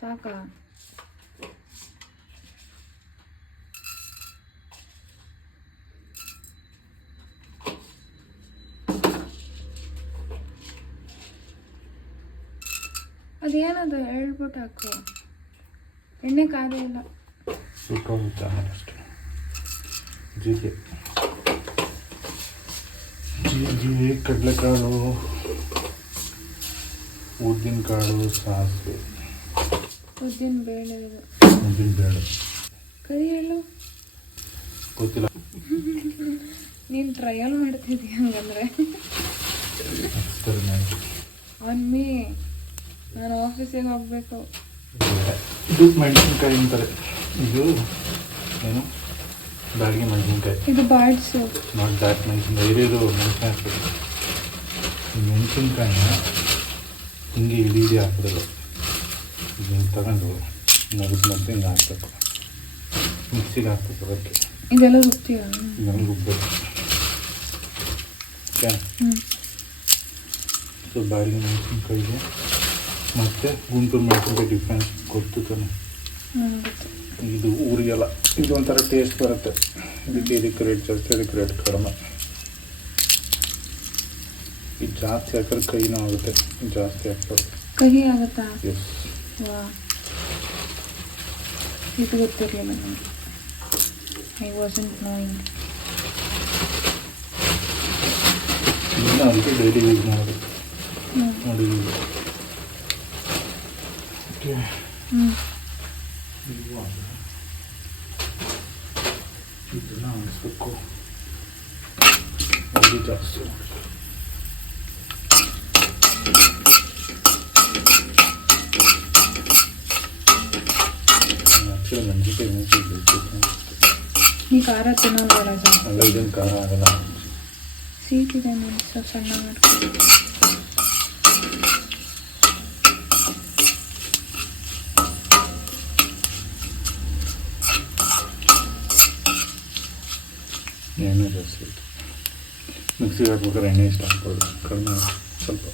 ಸಾಕಾ? ಅದೇನದು ಹೇಳ್ಬಿಟ್ಟು ಹಾಕು. ಎಣ್ಣೆ ಕಾದೇ ಇಲ್ಲ. ಸುಟ್ಟೋಗುತ್ತೆ ಅಷ್ಟೇ. ಜೀರಿಗೆ ಕಡಲೆಕಾಳು, ಉದ್ದಿನಕಾಳು, ಸಾಸಿವೆ, ಉದ್ದಿನ ಬೇಳೆ. ಉದ್ದಿನ ಬೇಳೆ ಕರಿ ಹೇಳು. ಗೊತ್ತಿಲ್ಲ. ನೀನು ಟ್ರಯಲ್ ಮಾಡ್ತಿದ್ದೀಯ ಹಂಗಂದ್ರೆ. ಅಮ್ಮಿ ನಾನು ಆಫೀಸಿಗೆ ಹೋಗ್ಬೇಕು. ಇದು ಮೆಣಸಿನ್ಕಾಯಿ ಅಂತಾರೆ. ಇದು ಏನು ಬ್ಯಾಡಿಗೆ ಮೆಣಸಿನ್ಕಾಯಿ. ಇದು ಬಾಡ್ಸು. ನಾಟ್ ದ್ಯಾಟ್ ಮೆಣಸಿನ್ಕಾಯಿ. ಇದು ಮೆಣಸಿನ್ಕಾಯಿ. ಮೆಣಸಿನ್ಕಾಯಿನ ಹಿಂಗೆ ಇಡೀ ಹಾಕಿದ್ರು. ಇದನ್ನು ತಗೊಂಡು ನಗದು ಹಿಂಗೆ ಹಾಕ್ಬೇಕು. ಮಿಕ್ಸಿಗೆ ಹಾಕ್ಬೇಕು. ಅದಕ್ಕೆ ಇದೆಲ್ಲ ರುಬ್ತೀಯ? ಇದನ್ನು ರುಬ್ಬೇಕು. ಓಕೆ. ಸೊ ಬ್ಯಾಡಿಗೆ ಮೆಣಸಿನ್ಕಾಯಿಗೆ ಮತ್ತು ಗುಂಟೂರು ಮೆಣಸಿನ್ಕಾಯಿ ಡಿಫ್ರೆನ್ಸ್ ಗೊತ್ತು ತಾನೆ? ಇದು ಊರಿಗೆಲ್ಲ ಇದು ಒಂಥರ ಟೇಸ್ಟ್ ಬರುತ್ತೆ. ಇದಕ್ಕೆ ರೇಟ್ ಜಾಸ್ತಿ, ಅದಕ್ಕೆ ರೇಟ್ ಕಡಿಮೆ. ಇದು ಜಾಸ್ತಿ ಹಾಕಿದ್ರೆ ಕಹಿನೂ ಆಗುತ್ತೆ. ಜಾಸ್ತಿ ಹಾಕ್ತಾರೆ. ಕಹಿ ಆಗುತ್ತಾ? ಎಸ್. ವಾ, ಇದು ಗೊತ್ತಿರಲಿಲ್ಲ ನನಗೆ. I wasn't knowing. ಅದಕ್ಕೆ ಡೈಲಿ ಯೂಸ್ ಮಾಡೋದು ನೋಡಿ. ಓಕೆ. ಇದನ್ನು ಅನಿಸ್ಬೇಕು. ಅದು ಜಾಸ್ತಿ ಆ್ಯಕ್ಚುಲಿ ಮೆಣಸಿನ್ಕಾಯಿ ಬೇಕು. ನೀ ಖಾರ ತಿನ್ನೋಲ್ಲ ರಾಜ? ಅಲ್ಲ, ಇದನ್ನು ಖಾರ ಆಗಲ್ಲ. ಸ್ವೀಟ್ ಇದೆ ಮೆಣಸು ಸಣ್ಣ ಮಾಡ್ಕೊಂಡು. ಎಣ್ಣೆ ಜಾಸ್ತಿ ಆಯಿತು. ಮಿಕ್ಸಿಗೆ ಹಾಕ್ಬೇಕಾದ್ರೆ ಎಣ್ಣೆ ಇಷ್ಟ ಹಾಕ್ಬೋದು. ಕಡಿಮೆ ಸ್ವಲ್ಪ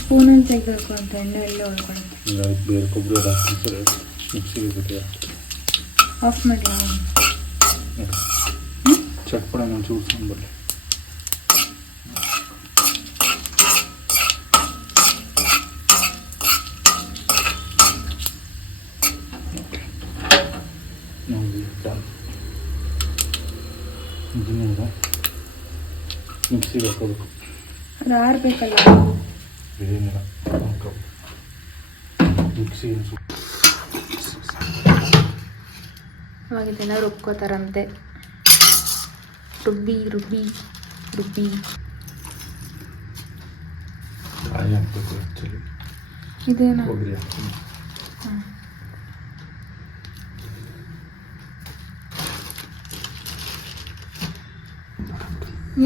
ಸ್ಪೂನಲ್ಲಿ ತೆಗಬೇಕು ಅಂತ ಎಣ್ಣೆ ಎಲ್ಲಿ ಹೊಡ್ಕೊಳುತ್ತೆ. ಈಗ ಅದಕ್ಕೆ ಬೇರೆ ಕೊಬ್ಬರಿ ಎಲ್ಲ ಹಾಕ್ತಾರೆ. ಮಿಕ್ಸಿಗೆ ಜೊತೆ ಆಫ್ ಮಾಡಲಾ? ಚಟ್ಪಡೆ ಒಂಚೂರು ಸಾಂಬಾರು. ಇದನ್ನ ಮಿಕ್ಸಿಗೆ ಹಾಕೋಬೇಕು. ಅದು ಆರಬೇಕಲ್ಲ? ಏನಿಲ್ಲ, ಮಿಕ್ಸಿ ಅವಾಗ ಇದೆಲ್ಲ ರುಬ್ಕೋತಾರಂತೆ. ರುಬ್ಬಿ ರುಬ್ಬಿ ರುಬ್ಬಿ ಕಾಯಿ ಹಾಕ್ಬೇಕು. ಆ್ಯಕ್ಚುಲಿ ಇದೇನಾ? ಕೊಬ್ಬರಿ ಹಾಕ್ತೀನಿ.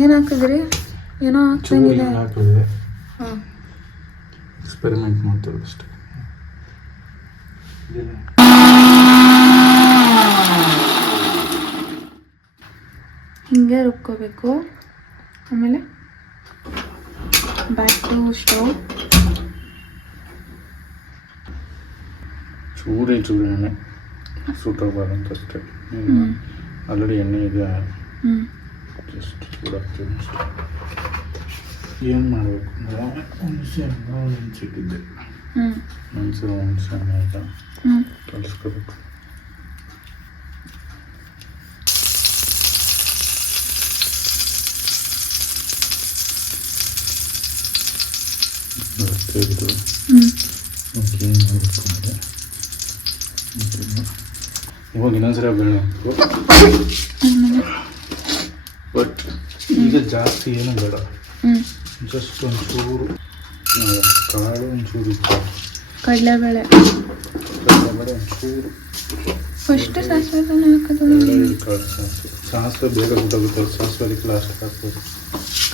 ಏನು ಹಾಕಿದ್ರಿ? ಏನೋ ಹಾಕ್ತಂಗಿದೆ. ಹಾಕಿದ್ರೆ ಹಾಂ, ಎಕ್ಸ್ಪೆರಿಮೆಂಟ್ ಮಾಡ್ತಿರೋದು ಅಷ್ಟೇ. ಹಿಂಗೆ ರುಬ್ಕೋಬೇಕು. ಆಮೇಲೆ ಬ್ಯಾಕ್ ಟು ಸ್ಟವ್. ಚೂರೇ ಎಣ್ಣೆ ಸುಟ್ಟೋಗ್ಬಾರ್ದಂತ ಅಷ್ಟೇ. ಆಲ್ರೆಡಿ ಎಣ್ಣೆ ಇದೆ. ಜಸ್ಟ್ ಚೂಡಾಗ್ತೀನಿ ಅಷ್ಟೇ. ಏನು ಮಾಡಬೇಕು ಅಂದರೆ ಹುಣಸೆ ಹಣ್ಣು ನೆನೆಸಿಟ್ಟಿದ್ದೆ. ಹುಣಸೆ ಹಣ್ಣು ಆಯಿತಾ ಕಲಿಸ್ಕೋಬೇಕು. ತೆಗೆದು ಏನು ಮಾಡಬೇಕು ಅಂದರೆ ಇವಾಗ ಇನ್ನೊಂದ್ಸರಿ ಬೇಳೆ ಹಾಕಬೇಕು. ಬಟ್ ಈಗ ಜಾಸ್ತಿ ಏನು ಬೇಡ. ಜಸ್ಟ್ ಒಂಚೂರು ಕಾಳು, ಒಂಚೂರು ಇತ್ತು ಕಡಲೆಬೇಳೆ, ಒಂಚೂರು ಫಸ್ಟ್ ಸಾಸಿವೆ ತಾನೇ ಹಾಕೋದು. ಎರಡು ಕಾಳು ಸಾಸಿವೆ ಬೇಗ ಗೊತ್ತಾಗುತ್ತೆ. ಸಾಸಿವೆ ಅದಕ್ಕೆ ಲಾಸ್ಟ್ ಹಾಕ್ಬೋದು.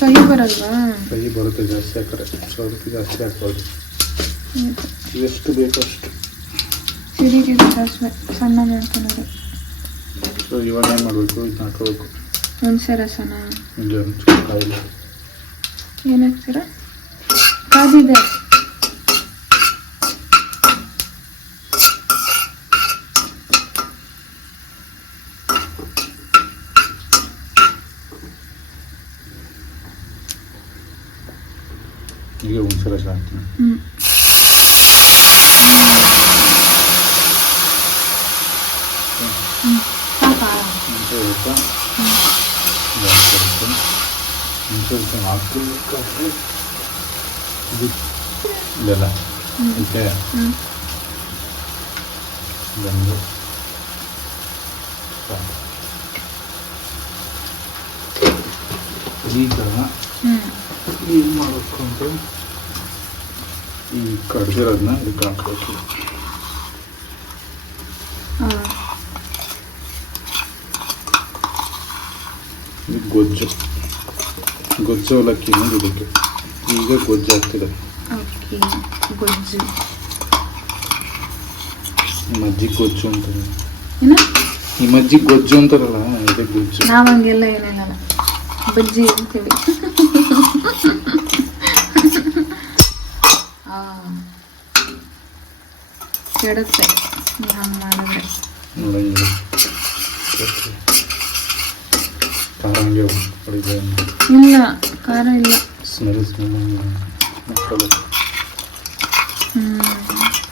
ಕೈ ಬರಲ್ವಾ? ಕೈ ಬರುತ್ತೆ ಜಾಸ್ತಿ ಹಾಕಿದ್ರೆ. ಸೊ ಅದಕ್ಕೆ ಜಾಸ್ತಿ ಹಾಕ್ಬೋದು. ಎಷ್ಟು ಬೇಕೋ ಅಷ್ಟು. ಸಿರಿಗೆ ಸಾಸಿವೆ ಸಣ್ಣ ಮಾಡ್ಕೊಳ್ಳೋದು. ಸೊ ಇವಾಗ ಏನು ಮಾಡಬೇಕು? ಇದನ್ನ ಹಾಕೋಬೇಕು. ಹುಣಸೆ ರಸನ ಒಂಚೂರು ಕಾಯಿಲೆ ಏನು ಹಾಕ್ತೀರಾ? ಕಾದಿದೆ. ಈಗ ಹುಣಸೆ ರಸ ಹಾಕ್ತೀನಿ. ಸಾಕಾ? ಹುಣಸೆ ರಸ ಜಾಸ್ತಿ ಇರುತ್ತೆ. ಹುಣಸೆ ರಸ ಹಾಕಬೇಕಾದ್ರೆ ಇದೆಲ್ಲ ಇದಕ್ಕೆ ಬಂದು ಈಗ ಏನು ಮಾಡಬೇಕು ಅಂತ ಈ ಕಡ್ದಿರೋದನ್ನ ಇದಕ್ಕೆ ಹಾಕಬೇಕು. ಇದು ಗೊಜ್ಜು ಅವಲಕ್ಕಿ ಅನ್ನೋದು ಇದಕ್ಕೆ. ಈಗ ಗೊಜ್ಜು ಆಗ್ತಿದೆ. ಓಕೆ, ಗೊಜ್ಜು. ಮಜ್ಜಿಗೆ ಗೊಜ್ಜು ಅಂತಾರೆ. ಏನು? ಈ ಮಜ್ಜಿಗೆ ಗೊಜ್ಜು ಅಂತಾರಲ್ಲ, ಇದೇ ಗೊಜ್ಜು. ನಾವು ಹಂಗೆಲ್ಲ ಏನಿಲ್ಲ, ಬಜ್ಜಿ ಅಂತೀವಿ. ಕೆಡುತ್ತೆ ಹಂಗೆ ಮಾಡಿದ್ರೆ. ನೋಡಂಗಿಲ್ಲ ಖಾರ ಹಂಗೆ ಹೊಡಿದೆ. ಇಲ್ಲ, ಖಾರ ಇಲ್ಲ. ಸ್ಮೆಲ್ ಮಕ್ಕಳು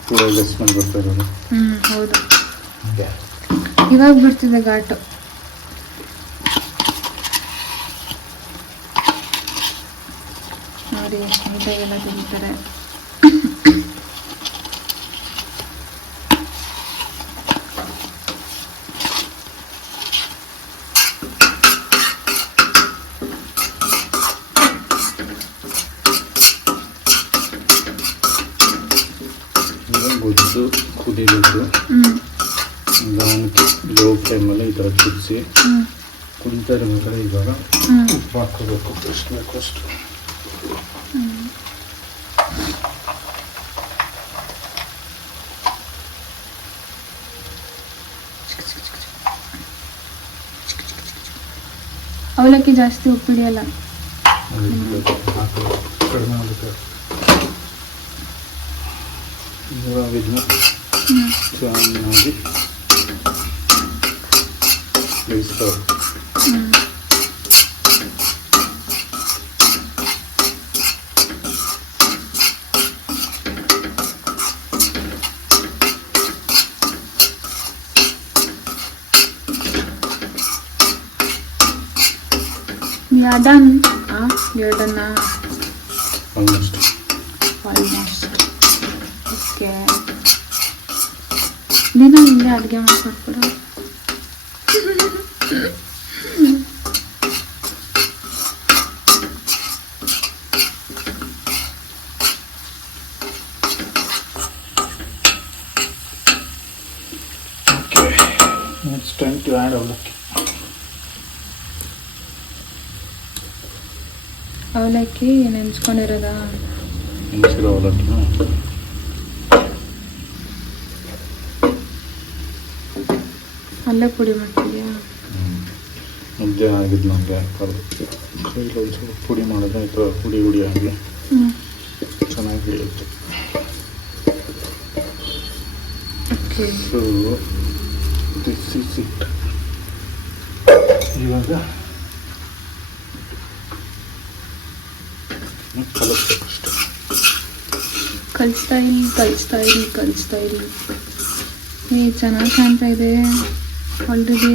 ಕೂಡ ಸ್ಮೆಲ್ ಬರ್ತಾ ಇರೋದು. ಹೌದು, ಇವಾಗ ಬಿಡ್ತಿದೆ ಘಾಟು. ನೋಡಿ ಎಷ್ಟು ನೀಟಾಗೆಲ್ಲ ತೆಗಿತಾರೆ. ಗೊಜ್ಜು ಕುದಿಬೇಕು. ನಿಧಾನಕ್ಕೆ ಲೋ ಫ್ಲೇಮಲ್ಲಿ ಈ ಥರ ಕುದಿಸಿ ಕುದಿತಾ ಇರಬೇಕಾದ್ರೆ ಇವಾಗ ಉಪ್ಪು ಹಾಕೋಬೇಕು. ಎಷ್ಟು ಬೇಕು ಅಷ್ಟು. ಅವಲಕ್ಕಿ ಜಾಸ್ತಿ ಉಪ್ಪಿಡಿಯಲ್ಲ. ಕಡಿಮೆ ಆಗುತ್ತೆ. ಇವಾಗ ಇದನ್ನ ಚೆನ್ನಾಗಿ ಬೇಯಿಸ್ತಾರೆ. Yeah, done. You're done now. Almost. Okay. ದಿನ ಹಿಂಗೆ ಅಡುಗೆ ಮಾಡ್ಕೊಡ್ಬಿಡ. Okay. It's time to add avlaki. ಅವಲಕ್ಕಿ ನೆನ್ಸ್ಕೊಂಡಿರೋದಾ? ನೆನ್ಸಿರೋ ಅವಲಕ್ಕಿನ ಅಲ್ಲೇ ಪುಡಿ ಮಾಡ್ತಿದ್ಯಾ? ಮುದ್ದೆ ಆಗಿದ್ದು ನನಗೆ ಕೈಲಿ ಒಂದು ಸ್ವಲ್ಪ ಪುಡಿ ಮಾಡಿದ್ರೆ ಈ ಥರ ಪುಡಿ ಆಗಿ ಚೆನ್ನಾಗಿ ಇರುತ್ತೆ. So this is it. ಇವಾಗ ಕಲಿಸ್ಬೇಕಷ್ಟೆ. ಕಲಿಸ್ತಾ ಇರಿ. ಚೆನ್ನಾಗಿ ಕಾಣ್ತಾ ಇದೆ already.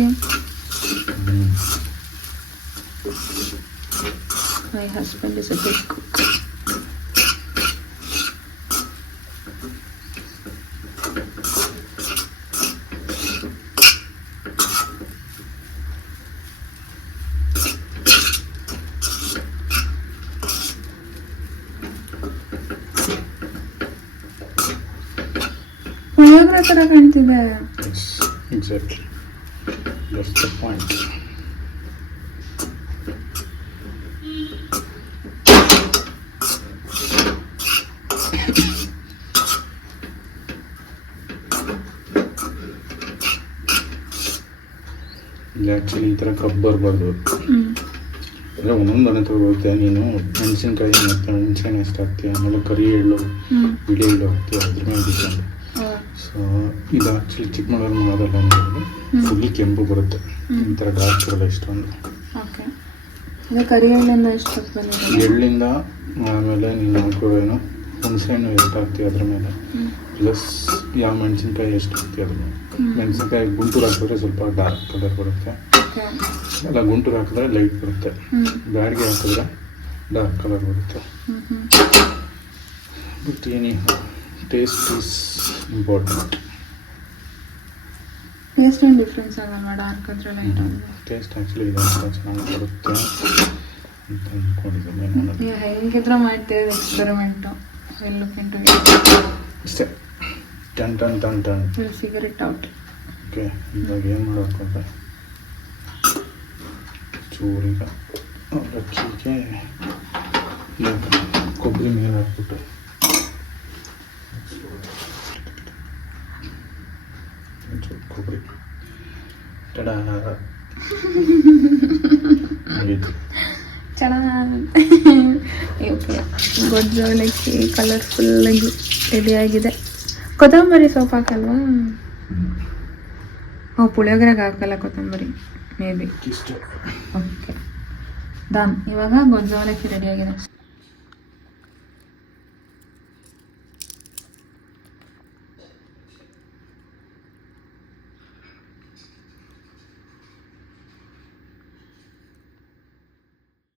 My husband is a good cook. Puliyogare ಥರ ಕಾಣ್ತಿದೆ. Exactly. That's the point. Actually ಈ ಥರ ಕಬ್ಬು ಬರಬಾರ್ದು. ಎಲ್ಲ ಒಂದೊಂದು ತಗೊಳುತ್ತೆ. ನೀನು ಮೆಣಸಿನ್ಕಾಯಿ ಮತ್ತು ಮೆಣಸಿನ್ಕಾಯಿ ಎಷ್ಟು ಹಾಕ್ತೀಯ, ಆಮೇಲೆ ಕರಿ ಎಳ್ಳು ಬಿಳಿ ಎಳ್ಳು ಹಾಕ್ತೀಯ, ಅದ್ರ ಮೇಲೆ ಡಿಪೆಂಡ್. ಸೊ ಇದು ಆ್ಯಕ್ಚುಲಿ ಚಿಕ್ಕಮಗಳೂರು ಮಾಡೋದಲ್ಲ ಅಂದರೆ ಫುಲ್ಲಿ ಕೆಂಪು ಬರುತ್ತೆ, ಈ ಥರ ಡಾರ್ಕ್ ಇರಲ್ಲ ಇಷ್ಟೊಂದು. ಓಕೆ, ಈಗ ಕರಿ ಎಳ್ಳಿಂದ ಎಷ್ಟು ಬಂದಿದೆ? ಎಳ್ಳಿಂದ ಆಮೇಲೆ ನೀನು ಹಾಕೋವೇನು ಹುಣಸೆಹಣ್ಣು ಎಷ್ಟು ಹಾಕ್ತೀವಿ ಅದ್ರ ಮೇಲೆ, ಪ್ಲಸ್ ಯಾವ ಮೆಣಸಿನ್ಕಾಯಿ ಎಷ್ಟು ಹಾಕ್ತೀವಿ ಅದ್ರ ಮೇಲೆ. ಮೆಣಸಿನ್ಕಾಯಿ ಗುಂಟೂರು ಹಾಕಿದ್ರೆ ಸ್ವಲ್ಪ ಡಾರ್ಕ್ ಕಲರ್ ಬರುತ್ತೆ, ಎಲ್ಲ ಗುಂಟೂರು ಹಾಕಿದ್ರೆ ಲೈಟ್ ಬರುತ್ತೆ, ಬ್ಯಾಡಿಗೆ ಹಾಕಿದ್ರೆ ಡಾರ್ಕ್ ಕಲರ್ ಬರುತ್ತೆ. ಬಟ್ ಏನಿ ಟೇಸ್ಟ್ ಈಸ್ ಇಂಪಾರ್ಟೆಂಟ್. ಟೇಸ್ಟ್ ಏನು ಡಿಫ್ರೆನ್ಸ್ ಆಗಲ್ಲ ಡಾರ್ಕ್ ಆದರೆ ಲೈಟ್ ಆದರೆ? ಟೇಸ್ಟ್ ಆ್ಯಕ್ಚುಲಿ ಇದೊಂಥರ ಚೆನ್ನಾಗಿ ಬರುತ್ತೆ ಅಂತ ಅಂದ್ಕೊಂಡಿದ್ದೀನಿ ನಾನು. ಹೆಂಗಿದ್ರೆ ಮಾಡ್ತೀವಿ ಎಕ್ಸ್ಪೆರಿಮೆಂಟು, ಲುಕಿಂಟು ಅಷ್ಟೇ. Ton ton ton ton will figure it out. Okay, ಇವಾಗ ಏನು ಮಾಡಬೇಕು ಅಂದರೆ ಚೂರೀಗ ಅವಲಕ್ಕಿಗೆ ಕೊಬ್ಬರಿ ಮೇಲೆ ಹಾಕ್ಬಿಟ್ಟು ಕೊಬ್ಬರಿ ಟಡ ಚೆನ್ನಾಗಿ ಓಕೆ. ಗೊಜ್ಜು ಅವಲಕ್ಕಿ ಕಲರ್ಫುಲ್ಲಾಗಿ ರೆಡಿಯಾಗಿದೆ. ಕೊತ್ತಂಬರಿ ಸೊಪ್ಪು ಹಾಕಲ್ವಾ? ಓ, ಪುಳಿಯೋಗರೆಗೆ ಹಾಕಲ್ಲ ಕೊತ್ತಂಬರಿ ಮೇ ಬಿ. ಇಷ್ಟೇ. Okay done. ಇವಾಗ ಗೊಜ್ಜು ಅವಲಕ್ಕಿ ರೆಡಿಯಾಗಿದೆ.